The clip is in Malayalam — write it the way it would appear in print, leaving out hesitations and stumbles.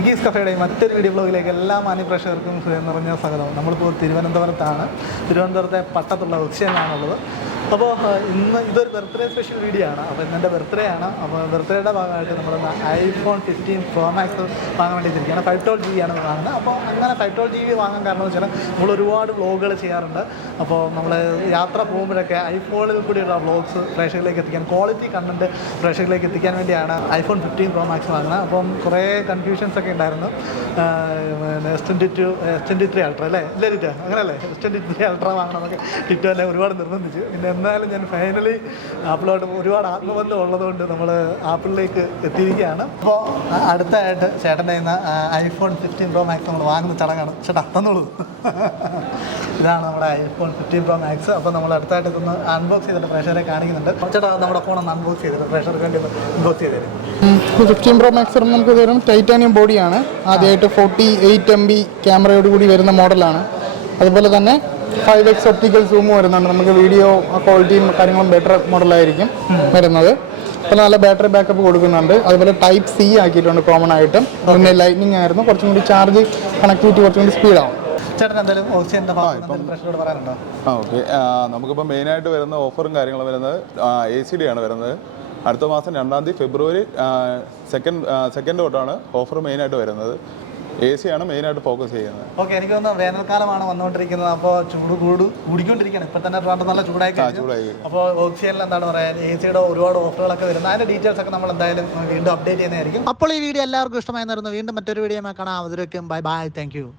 സ്വിഗ്ഗീസ് കഫേയുടെ മറ്റൊരു വീഡിയോ ബ്ലോഗിലേക്ക് എല്ലാ മാന്യപ്രേക്ഷകർക്കും ഹൃദയം നിറഞ്ഞ സ്വാഗതം. നമ്മളിപ്പോൾ തിരുവനന്തപുരത്താണ്. തിരുവനന്തപുരത്തെ പട്ടത്തുള്ള ഉച്ചയാണുള്ളത്. അപ്പോൾ ഇതൊരു ബർത്ത്ഡേ സ്പെഷ്യൽ വീഡിയോ ആണ്. അപ്പോൾ ഇന്നെൻ്റെ ബർത്ത്ഡേ ആണ്. അപ്പോൾ ബർത്ത്ഡേയുടെ ഭാഗമായിട്ട് നമ്മൾ iPhone 15 Pro Max വാങ്ങാൻ വേണ്ടി ഇരിക്കുകയാണ്. 512 GB ആണ് വാങ്ങുന്നത്. അപ്പോൾ അങ്ങനെ 512 GB വാങ്ങാൻ കാരണം എന്ന് വെച്ചാൽ നമ്മൾ ഒരുപാട് വ്ളോഗുകൾ ചെയ്യാറുണ്ട്. അപ്പോൾ നമ്മൾ യാത്ര പോകുമ്പോഴൊക്കെ ഐഫോണിൽ കൂടിയുള്ള വ്ളോഗ്സ് പ്രേക്ഷകരിലേക്ക് എത്തിക്കാൻ, ക്വാളിറ്റി കണ്ടന്റ് പ്രേക്ഷകരിലേക്ക് എത്തിക്കാൻ വേണ്ടിയാണ് iPhone 15 Pro Max വാങ്ങുന്നത്. അപ്പം കുറേ കൺഫ്യൂഷൻസ് ഒക്കെ ഉണ്ടായിരുന്നു. S23 Ultra അല്ലേ, ഇല്ല അങ്ങനെയല്ലേ, S23 Ultra വാങ്ങണമെന്നൊക്കെ ടിറ്റോനെ ഒരുപാട് നിർബന്ധിച്ചു. പിന്നെ എന്നാലും ഞാൻ ഫൈനലി ആപ്പിളോട്ട് ഒരുപാട് ആത്മബന്ധം ഉള്ളതുകൊണ്ട് നമ്മൾ ആപ്പിളിലേക്ക് എത്തിയിരിക്കുകയാണ്. അപ്പോൾ അടുത്തായിട്ട് ചേട്ടൻ്റെ ഇന്ന് iPhone 15 Pro Max നമ്മൾ വാങ്ങുന്ന ചടങ്ങാണ്. ചേട്ടാ തന്നോളൂ. ഇതാണ് നമ്മുടെ iPhone 15 Pro Max. അപ്പോൾ നമ്മൾ അടുത്തായിട്ട് ഇതൊന്ന് അൺബോക്സ് ചെയ്തിട്ട് പ്രേക്ഷകരെ കാണിക്കുന്നുണ്ട്. ചേട്ടാ നമ്മുടെ ഫോൺ ഒന്ന് അൺബോക്സ് ചെയ്തിട്ട് പ്രേക്ഷകർക്ക് വേണ്ടി അൺബോക്സ് ചെയ്ത് തരും. 15 Pro Max നമുക്ക് തരും ടൈറ്റാനിയം ബോഡിയാണ്. ആദ്യമായിട്ട് 48 MB ക്യാമറയോട് കൂടി വരുന്ന മോഡലാണ്. അതുപോലെ തന്നെ 5x ഒപ്റ്റിക്കൽ സൂം വരുന്നുണ്ട്. നമുക്ക് വീഡിയോ ക്വാളിറ്റിയും കാര്യങ്ങളും ബെറ്റർ മോഡലായിരിക്കും വരുന്നത്. അപ്പോൾ നല്ല ബാറ്ററി ബാക്കപ്പ് കൊടുക്കുന്നുണ്ട്. അതുപോലെ Type-C ആക്കിയിട്ടുണ്ട് കോമൺ ആയിട്ടും. പിന്നെ ലൈറ്റ്നിങ് ആയിരുന്നു. കുറച്ചും കൂടി ചാർജ് കണക്ടിവിറ്റി കുറച്ചും കൂടി സ്പീഡാവും. ഓക്കെ, നമുക്കിപ്പോൾ മെയിനായിട്ട് വരുന്ന ഓഫറും കാര്യങ്ങളും വരുന്നത് ACD ആണ് വരുന്നത്. അടുത്ത മാസം 2 ഫെബ്രുവരി സെക്കൻഡ് തൊട്ടാണ് ഓഫർ മെയിനായിട്ട് വരുന്നത്. AC ആണ് മെയിനായിട്ട് ഫോക്കസ് ചെയ്യുന്നത്. ഓക്കെ, എനിക്ക് തോന്നുന്നു വേനൽക്കാലമാണ് വന്നുകൊണ്ടിരിക്കുന്നത്. അപ്പോൾ ചൂട് കൂടിക്കൊണ്ടിരിക്കുകയാണ്. ഇപ്പം തന്നെ നല്ല ചൂടായി. അപ്പോൾ ഓക്സിജനിൽ എന്താണ് പറയുക, ACയുടെ ഒരുപാട് ഓഫറുകളൊക്കെ വരുന്നത്. അതിൻ്റെ ഡീറ്റെയിൽസ് ഒക്കെ നമ്മൾ എന്തായാലും വീണ്ടും അപ്ഡേറ്റ് ചെയ്യുന്നതായിരിക്കും. അപ്പോൾ ഈ വീഡിയോ എല്ലാവർക്കും ഇഷ്ടമായി. വീണ്ടും മറ്റൊരു വീഡിയോ കാണാം. അതിലേക്കും ബൈ ബൈ, താങ്ക് യു.